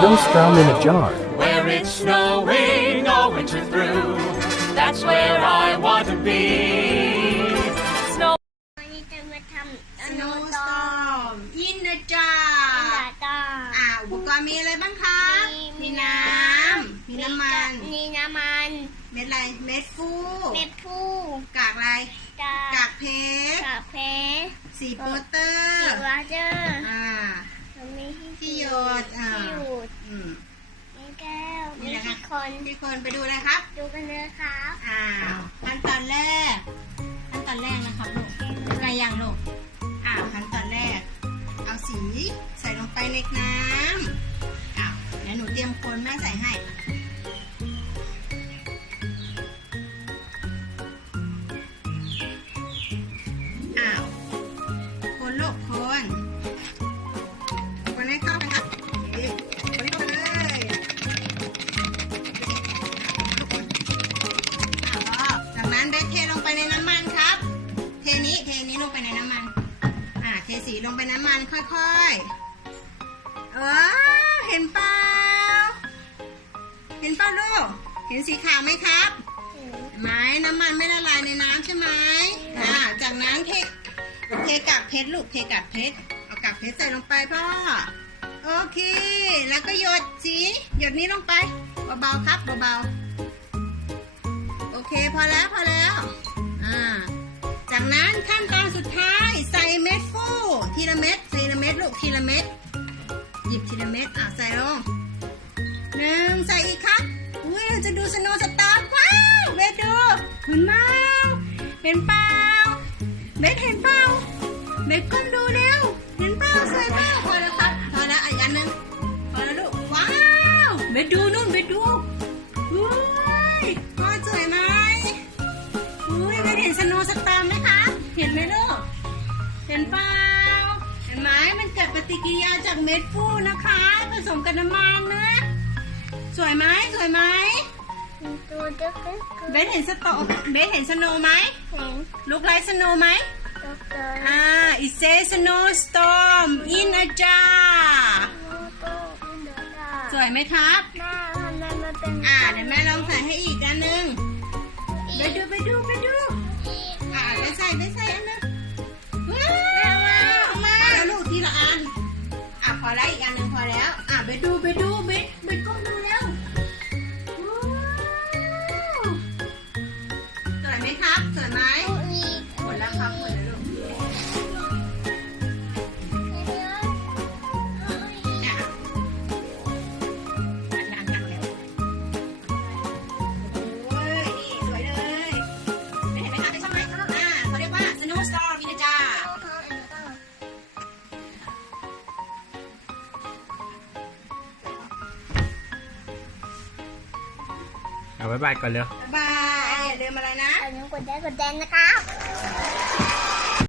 snowstorm in a jar. Where it's snowing all winter through. That's where I want to be. Snow. วันนี้จะมาทำ Snowstorm in the jar อุปกรณ์มีอะไรบ้างคะมีน้ำมีน้ำมัน มีน้ำมัน เม็ดอะไรเม็ดฟู เม็ดผู้ กากอะไรกากเพชร กากเพชร สีโปสเตอ สี ร์ วาเจอร์ มี ที่หยดที่หยุด อืม มีแก้วมี นี่นะคะ ที่คน ที่คนไปดูเลยครับ ดูกันเลยครับ ขั้นตอนแรกนะครับลูกอะไรอย่างลูกขั้นตอนแรกเอาสีใส่ลงไปในน้ำเดี๋ยวหนูเตรียมคนแม่ใส่ให้คนลูกคนให้เข้ากันครับคนให้เข้ากันเลยจากนั้นเบสเทลงไปในน้ำมันครับเทนี้ลงไปในน้ำมันเทสีลงไปน้ำมันค่อยๆเห็นเปล่าลูกเห็นสีขาวไหมครับไหมน้ำมันไม่ละลายในน้ำใช่ไหมจากนั้นเทกากเพชรลูกเทกากเพชรเอากากเพชรใส่ลงไปพ่อโอเคแล้วก็หยดนี้ลงไปเบาๆครับเบาๆโอเคพอแล้วจากนั้นขั้นตอนสุดท้ายใส่เม็ดฟูทีละเม็ดลูกทีละเม็ดหยิบทีละเม็ดใส่ลง1ใส่อีกครับเราจะดูสโนว์สตาร์ว้าวเบสดูเห็นเปล่าเห็นเปล่าเบสเห็นเปล่าเบสก้มดูเร็วเห็นเปล่าสวยเปล่าพอแล้วครับพอแล้วอีกอันนึงพอแล้วลูกว้าวเบสดูนู่นเบสดูพ่อสวยไหมเบสเห็นสโนว์สตาร์ไหมคะเห็นไหมลูกเห็นเปล่าเห็นไหมมันเกิดปฏิกิริยาจากเม็ดฟูนะคะผสมกับน้ำมันนะสวยไหมตัวเด็ก เบสเห็นสโนว์ไหม เห็น ลูกไลท์สโนว์ไหม ตัว it says snowstorm in a jar สวยไหมครับ แม่ทำไมมันเป็น เดี๋ยวแม่ลองใส่ให้อีกอันนึงไปดูไปใส่อันนึงมาลูกทีละอันพอแล้วอีกอันนึงพอแล้วไปดูเบสก้มดูแล้วสวยไหมครับสวยไหมหมดแล้วครับหมดแล้วลูกสวยเลยเห็นไหมคะเป็นช่องไหมเขาเรียกว่า snowstorm in a jar บ๊ายบายก่อนเร็ว บายอย่าลืมอะไรนะ อย่าลืมกดไลค์กดแชร์นะครับ